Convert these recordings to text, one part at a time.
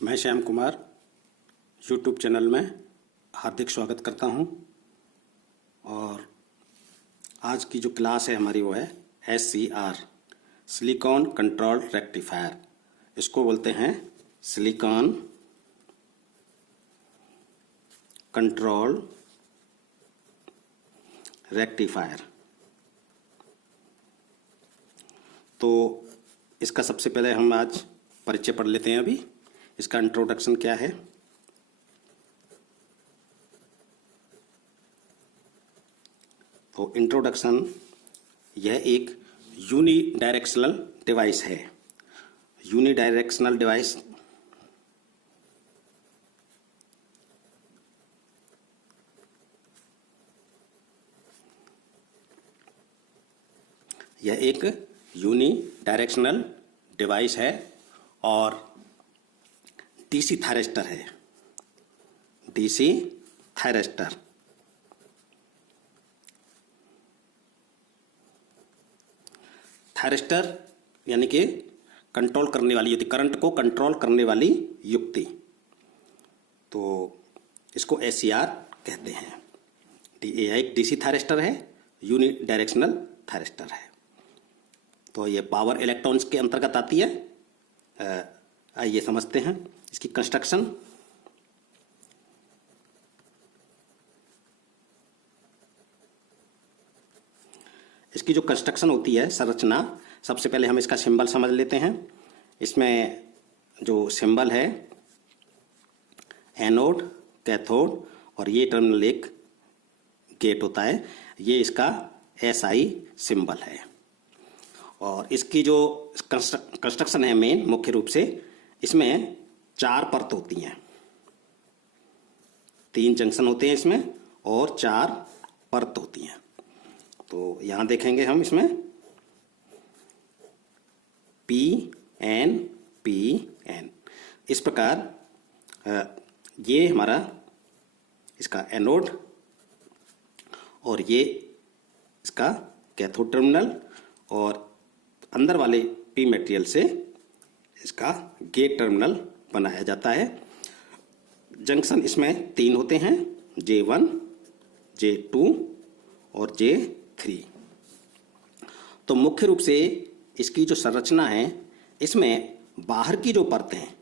मैं Shyam Kumar YouTube channel में हार्दिक स्वागत करता हूं। और आज की जो क्लास है हमारी वो है SCR सिलिकॉन कंट्रोल रेक्टिफायर। इसको बोलते हैं सिलिकॉन कंट्रोल रेक्टिफायर। तो इसका सबसे पहले हम आज परिचय पढ़ लेते हैं। अभी इसका इंट्रोडक्शन क्या है। तो इंट्रोडक्शन, यह एक यूनी डायरेक्शनल डिवाइस है। यूनी डायरेक्शनल डिवाइस यह एक यूनी डायरेक्शनल डिवाइस है और डीसी थायरिस्टर है। डीसी थायरिस्टर थायरिस्टर यानी कि कंट्रोल करने वाली युक्ति, करंट को कंट्रोल करने वाली युक्ति। तो इसको SCR कहते हैं। यह एक डीसी थायरिस्टर है, यूनी डायरेक्शनल थायरिस्टर है। तो ये पावर इलेक्ट्रॉन्स के अंतर्गत आती है। आइए समझते हैं इसकी कंस्ट्रक्शन। इसकी जो कंस्ट्रक्शन होती है, संरचना, सबसे पहले हम इसका सिंबल समझ लेते हैं। इसमें जो सिंबल है एनोड, कैथोड और ये टर्मिनल एक गेट होता है, ये इसका SI सिंबल है। और इसकी जो कंस्ट्रक्शन है मेन, मुख्य रूप से इसमें 4 परत होती हैं। 3 जंक्शन होते हैं इसमें और 4 परत होती हैं। तो यहां देखेंगे हम इसमें PN PN इस प्रकार ये हमारा इसका एनोड और ये इसका कैथोड टर्मिनल और अंदर वाले P मटेरियल से इसका गेट टर्मिनल बनाया जाता है। जंक्शन इसमें 3 होते हैं, J1, J2 और J3। तो मुख्य रूप से इसकी जो संरचना है, इसमें बाहर की जो परतें हैं,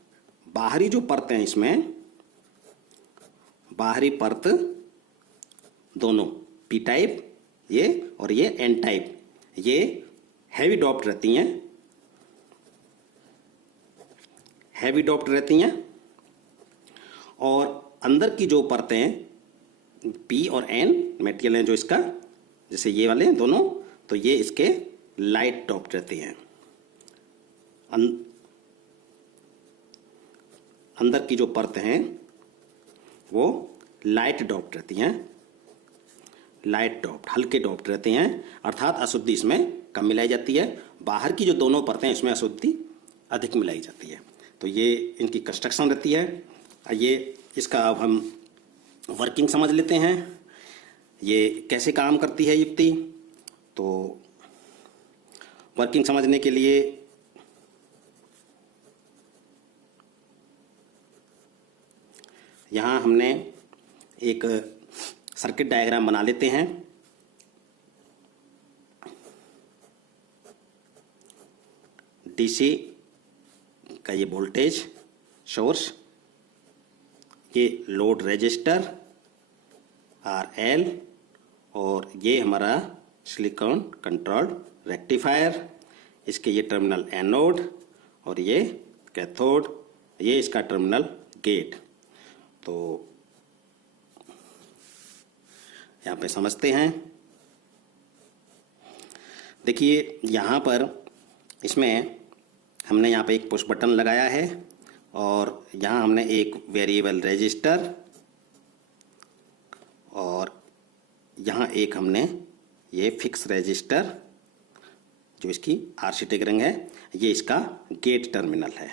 बाहरी जो परतें हैं, इसमें बाहरी परत दोनों P टाइप ये और ये N टाइप, ये हैवी डोप्ड रहती हैं, हैवी डोप्ड रहती हैं। और अंदर की जो परतें P और N मेटेरियल हैं जो इसका, जैसे ये वाले दोनों, तो ये इसके लाइट डोप्ड रहते हैं। अंदर की जो परतें हैं वो लाइट डोप्ड रहती हैं, लाइट डोप्ड, हल्के डोप्ड रहते हैं, अर्थात अशुद्धि इसमें कम मिलाई जाती है। बाहर की जो दोनों परतें, इसमें अशुद्धि अधिक मिलाई जाती है। तो ये इनकी कंस्ट्रक्शन रहती है। ये इसका अब हम वर्किंग समझ लेते हैं, ये कैसे काम करती है युक्ति। तो वर्किंग समझने के लिए यहाँ हमने एक सर्किट डायग्राम बना लेते हैं। डीसी का ये वोल्टेज सोर्स, ये लोड रेजिस्टर RL और ये हमारा सिलिकॉन कंट्रोल रेक्टिफायर। इसके ये टर्मिनल एनोड और ये कैथोड, ये इसका टर्मिनल गेट। तो यहाँ पे समझते हैं। देखिए यहाँ पर इसमें हमने यहाँ पे एक पुश बटन लगाया है और यहाँ हमने एक वेरिएबल रेजिस्टर और यहाँ एक हमने ये फिक्स रेजिस्टर, जो इसकी RC टैग रंग है, ये इसका गेट टर्मिनल है।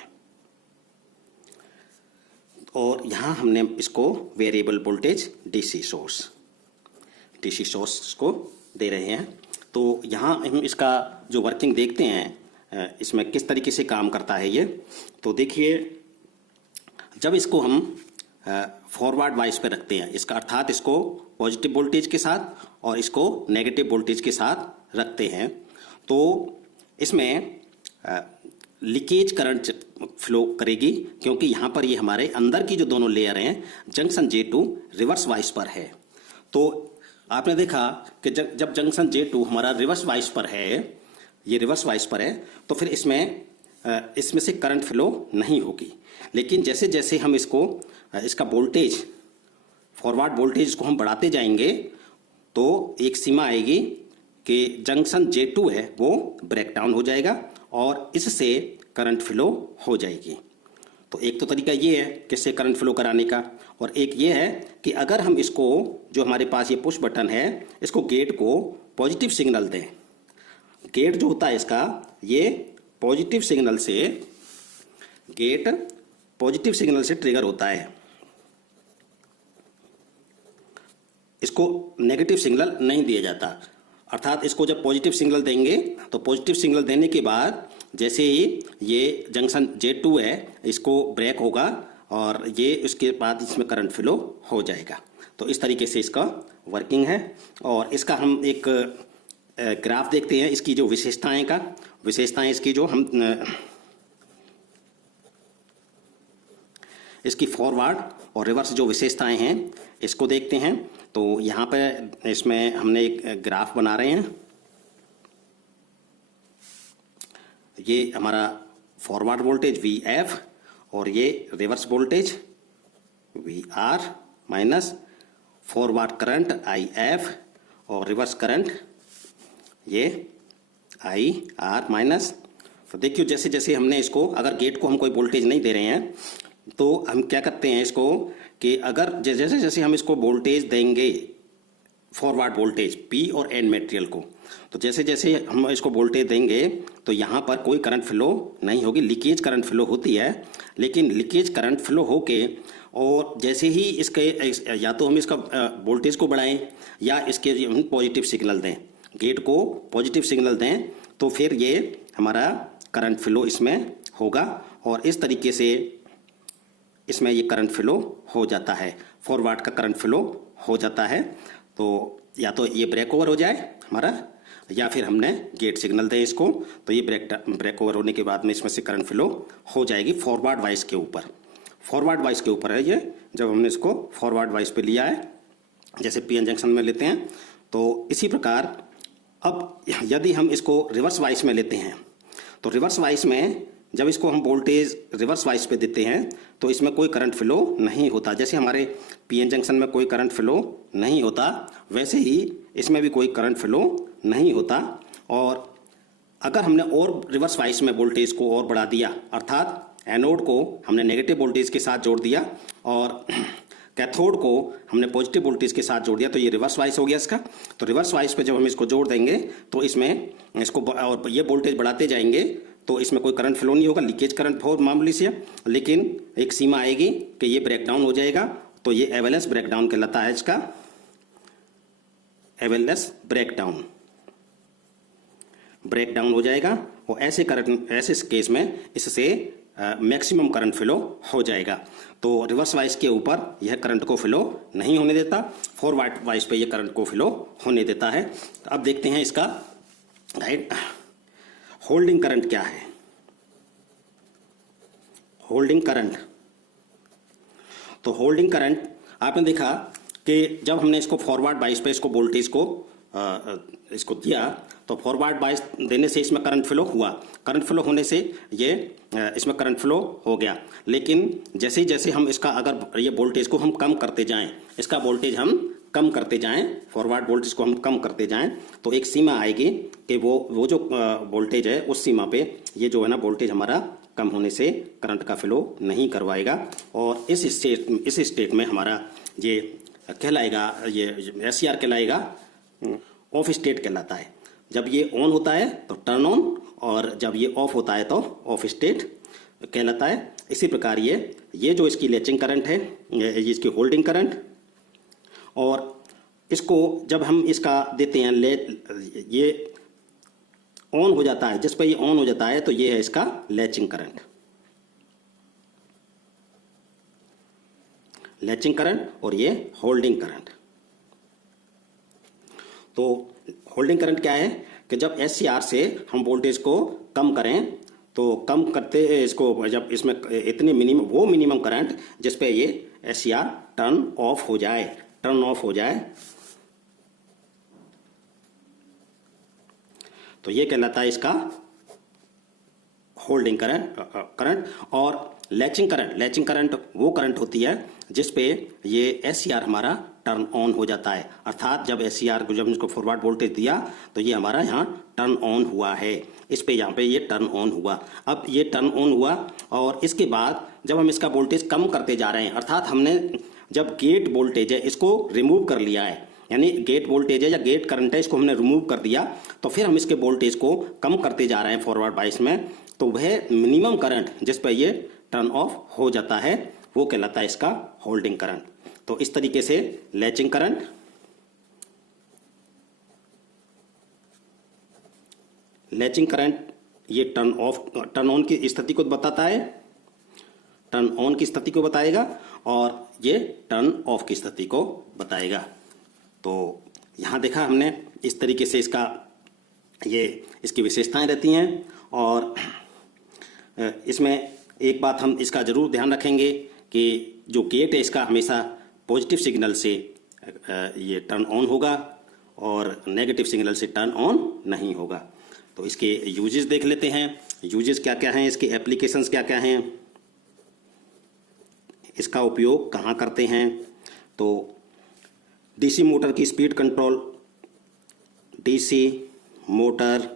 और यहाँ हमने इसको वेरिएबल वोल्टेज DC सोर्स को दे रहे हैं। तो यहाँ हम इसका जो वर्किंग देखते हैं, इसमें किस तरीके से काम करता है ये। तो देखिए जब इसको हम फॉरवर्ड वाइस पे रखते हैं, इसका अर्थात इसको पॉजिटिव वोल्टेज के साथ और इसको नेगेटिव वोल्टेज के साथ रखते हैं, तो इसमें लीकेज करंट फ्लो करेगी, क्योंकि यहाँ पर ये हमारे अंदर की जो दोनों लेयर हैं जंक्शन J2 रिवर्स वाइस पर है। तो आपने देखा कि जब जंक्शन J2 हमारा रिवर्स वाइस पर है, ये रिवर्स वाइस पर है, तो फिर इसमें से करंट फ्लो नहीं होगी। लेकिन जैसे जैसे हम इसका वोल्टेज, फॉरवर्ड वोल्टेज को हम बढ़ाते जाएंगे, तो एक सीमा आएगी कि जंक्शन J2 है वो ब्रेक डाउन हो जाएगा और इससे करंट फ्लो हो जाएगी। तो एक तो तरीका ये है किससे करंट फ्लो कराने का, और एक ये है कि अगर हम इसको, जो हमारे पास ये पुश बटन है, इसको गेट को पॉजिटिव सिग्नल दें। गेट जो होता है इसका, ये पॉजिटिव सिग्नल से, गेट पॉजिटिव सिग्नल से ट्रिगर होता है, इसको नेगेटिव सिग्नल नहीं दिया जाता। अर्थात इसको जब पॉजिटिव सिग्नल देंगे, तो पॉजिटिव सिग्नल देने के बाद जैसे ही ये जंक्शन J2 है इसको ब्रेक होगा और ये उसके बाद इसमें करंट फ्लो हो जाएगा। तो इस तरीके से इसका वर्किंग है। और इसका हम एक ग्राफ देखते हैं, इसकी जो विशेषताएं इसकी जो हम इसकी फॉरवर्ड और रिवर्स जो विशेषताएं हैं इसको देखते हैं। तो यहाँ पे इसमें हमने एक ग्राफ बना रहे हैं। ये हमारा फॉरवर्ड वोल्टेज VF और ये reverse voltage VR minus forward current IF और रिवर्स करंट ये IR माइनस। तो देखिए जैसे जैसे हमने इसको, अगर गेट को हम कोई वोल्टेज नहीं दे रहे हैं, तो हम क्या करते हैं इसको कि अगर जैसे जैसे हम इसको वोल्टेज देंगे, फॉरवर्ड वोल्टेज P और N मटेरियल को, तो जैसे जैसे हम इसको वोल्टेज देंगे तो यहाँ पर कोई करंट फ्लो नहीं होगी, लीकेज करंट फ्लो होती है। लेकिन लीकेज करंट फ्लो होके और जैसे ही इसके, या तो हम इसका वोल्टेज को बढ़ाएं या इसके हम पॉजिटिव सिग्नल दें, गेट को पॉजिटिव सिग्नल दें, तो फिर ये हमारा करंट फ्लो इसमें होगा और इस तरीके से इसमें ये करंट फ्लो हो जाता है, फॉरवर्ड का करंट फ्लो हो जाता है। तो या तो ये ब्रेक ओवर हो जाए हमारा, या फिर हमने गेट सिग्नल दें इसको, तो ये ब्रेक ओवर होने के बाद में इसमें से करंट फ्लो हो जाएगी फॉरवर्ड वाइस के ऊपर। फॉरवर्ड वाइस के ऊपर है ये, जब हमने इसको फॉरवर्ड वाइस पे लिया है, जैसे PN जंक्शन में लेते हैं। तो इसी प्रकार अब यदि हम इसको रिवर्स वाइस में लेते हैं, तो रिवर्स वाइस में जब इसको हम वोल्टेज रिवर्स वाइस पे देते हैं तो इसमें कोई करंट फ्लो नहीं होता। जैसे हमारे PN जंक्शन में कोई करंट फ्लो नहीं होता, वैसे ही इसमें भी कोई करंट फ्लो नहीं होता। और अगर हमने और रिवर्स वाइस में वोल्टेज को और बढ़ा दिया, अर्थात एनोड को हमने नेगेटिव वोल्टेज के साथ जोड़ दिया और कैथोड को हमने पॉजिटिव वोल्टेज के साथ जोड़ दिया, तो ये रिवर्स वाइस हो गया इसका। तो रिवर्स वाइस पे जब हम इसको जोड़ देंगे तो इसमें इसको और ये वोल्टेज बढ़ाते जाएंगे तो इसमें कोई करंट फ्लो नहीं होगा, लीकेज करंट बहुत मामूली से, लेकिन एक सीमा आएगी कि ये ब्रेकडाउन हो जाएगा। तो ये एवरेज ब्रेकडाउन कहलाता है, इसका एवरेज ब्रेकडाउन हो जाएगा। और ऐसे केस में इससे मैक्सिमम करंट फ्लो हो जाएगा। तो रिवर्स वाइस के ऊपर यह करंट को फ्लो नहीं होने देता, फॉरवर्ड वाइस पे यह करंट को फ्लो होने देता है। तो अब देखते हैं इसका होल्डिंग करंट क्या है। होल्डिंग करंट, तो होल्डिंग करंट आपने देखा कि जब हमने इसको फॉरवर्ड वाइस पे इसको वोल्टेज को इसको दिया, तो फॉरवर्ड वाइस देने से इसमें करंट फ्लो हुआ, करंट फ्लो होने से ये इसमें करंट फ्लो हो गया। लेकिन जैसे जैसे हम इसका, अगर ये वोल्टेज को हम कम करते जाएं, इसका वोल्टेज हम कम करते जाएं, फॉरवर्ड वोल्टेज को हम कम करते जाएं, तो एक सीमा आएगी कि वो जो वोल्टेज है उस सीमा पे ये जो है ना वोल्टेज हमारा कम होने से करंट का फ्लो नहीं करवाएगा। और इस स्टेट में हमारा ये कहलाएगा, ये SCR कहलाएगा, ऑफ स्टेट कहलाता है। जब ये ऑन होता है तो टर्न ऑन, और जब ये ऑफ होता है तो ऑफ स्टेट कहलाता है। इसी प्रकार ये जो इसकी लैचिंग करंट है, ये इसकी होल्डिंग करंट, और इसको जब हम इसका देते हैं ये ऑन हो जाता है, जिस पर ये ऑन हो जाता है तो ये है इसका लैचिंग करंट। लैचिंग करंट और ये होल्डिंग करंट। तो होल्डिंग करंट क्या है कि जब SCR से हम वोल्टेज को कम करें तो कम करते इसको जब इसमें इतने मिनिमम करंट जिस पे ये SCR टर्न ऑफ हो जाए तो ये कहलाता है इसका होल्डिंग करंट। और लैचिंग करंट वो करंट होती है जिस पे ये SCR हमारा टर्न ऑन हो जाता है, अर्थात जब SCR को जब इसको फॉरवर्ड वोल्टेज दिया तो ये हमारा यहाँ टर्न ऑन हुआ है, इस पे यहाँ पे ये टर्न ऑन हुआ। अब ये टर्न ऑन हुआ और इसके बाद जब हम इसका वोल्टेज कम करते जा रहे हैं, अर्थात हमने जब गेट वोल्टेज है इसको रिमूव कर लिया है, यानी गेट वोल्टेज है या गेट करंट है इसको हमने रिमूव कर दिया, तो फिर हम इसके वोल्टेज को कम करते जा रहे हैं फॉरवर्ड बायस में, तो वह मिनिमम करंट जिस पर ये टर्न ऑफ हो जाता है वो कहलाता है इसका होल्डिंग करंट। तो इस तरीके से लैचिंग करंट ये टर्न ऑन की स्थिति को बताता है, टर्न ऑन की स्थिति को बताएगा और ये टर्न ऑफ की स्थिति को बताएगा। तो यहाँ देखा हमने इस तरीके से इसकी विशेषताएं रहती हैं। और इसमें एक बात हम इसका जरूर ध्यान रखेंगे कि जो गेट है इसका हमेशा पॉजिटिव सिग्नल से ये टर्न ऑन होगा और नेगेटिव सिग्नल से टर्न ऑन नहीं होगा। तो इसके यूजेस देख लेते हैं, यूजेस क्या क्या हैं, इसके एप्लीकेशंस क्या क्या हैं, इसका उपयोग कहाँ करते हैं। तो डीसी मोटर की speed control, DC motor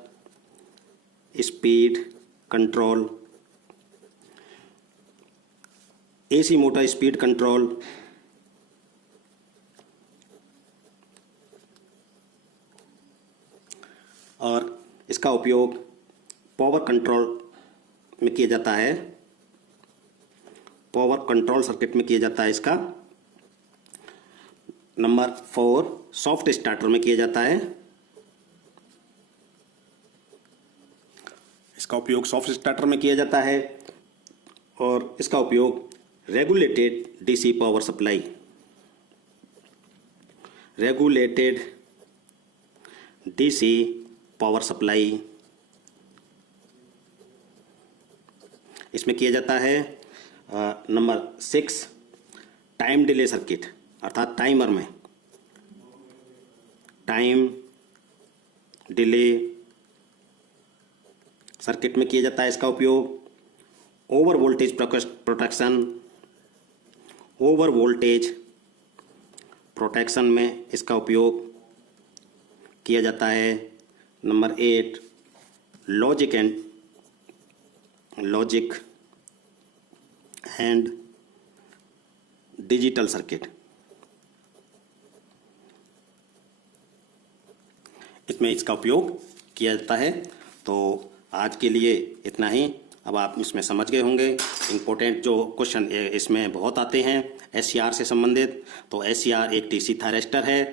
speed control, AC motor speed control, और इसका उपयोग पावर कंट्रोल में किया जाता है, पावर कंट्रोल सर्किट में किया जाता है। इसका नंबर 4 सॉफ्ट स्टार्टर में किया जाता है, इसका उपयोग सॉफ्ट स्टार्टर में किया जाता है। और इसका उपयोग regulated DC power supply, regulated DC power supply इसमें किया जाता है। नंबर 6 टाइम डिले सर्किट, अर्थात टाइमर में टाइम डिले सर्किट में किया जाता है इसका उपयोग। Over voltage protection, over voltage protection में इसका उपयोग किया जाता है। Number 8 logic and digital circuit, इसमें इसका उपयोग किया जाता है। तो आज के लिए इतना ही। अब आप इसमें समझ गए होंगे, इम्पोर्टेंट जो क्वेश्चन इसमें बहुत आते हैं SCR से संबंधित। तो SCR एक डीसी थायरिस्टर है,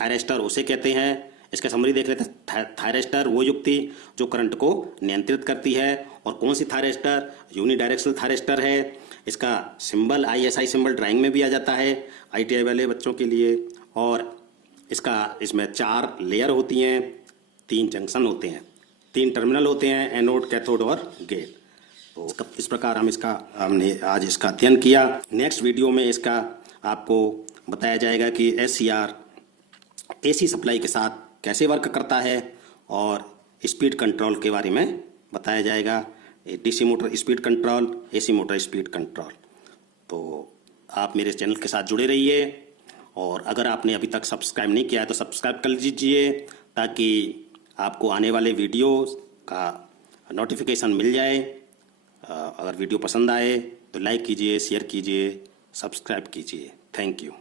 थायरिस्टर उसे कहते हैं, इसका समरी देख लेते हैं। थायरिस्टर वो युक्ति जो करंट को नियंत्रित करती है। और कौन सी थायरिस्टर? यूनिडायरेक्शनल थायरिस्टर है। इसका सिंबल ISI सिंबल ड्राइंग में भी आ जाता है ITI वाले बच्चों के लिए। और इसमें 4 लेयर होती हैं, 3 जंक्शन होते हैं, 3 टर्मिनल होते हैं, एनोड, कैथोड और गेट। तो इस प्रकार हमने आज इसका अध्ययन किया। नेक्स्ट वीडियो में इसका आपको बताया जाएगा कि SCR AC सप्लाई के साथ कैसे वर्क करता है और स्पीड कंट्रोल के बारे में बताया जाएगा। DC motor speed control, AC motor speed control. तो आप मेरे चैनल के साथ जुड़े रहिए और अगर आपने अभी तक सब्सक्राइब नहीं किया है तो सब्सक्राइब कर लीजिए ताकि आपको आने वाले वीडियोस का नोटिफिकेशन मिल जाए। अगर वीडियो पसंद आए तो लाइक कीजिए, शेयर कीजिए, सब्सक्राइब कीजिए। Thank you.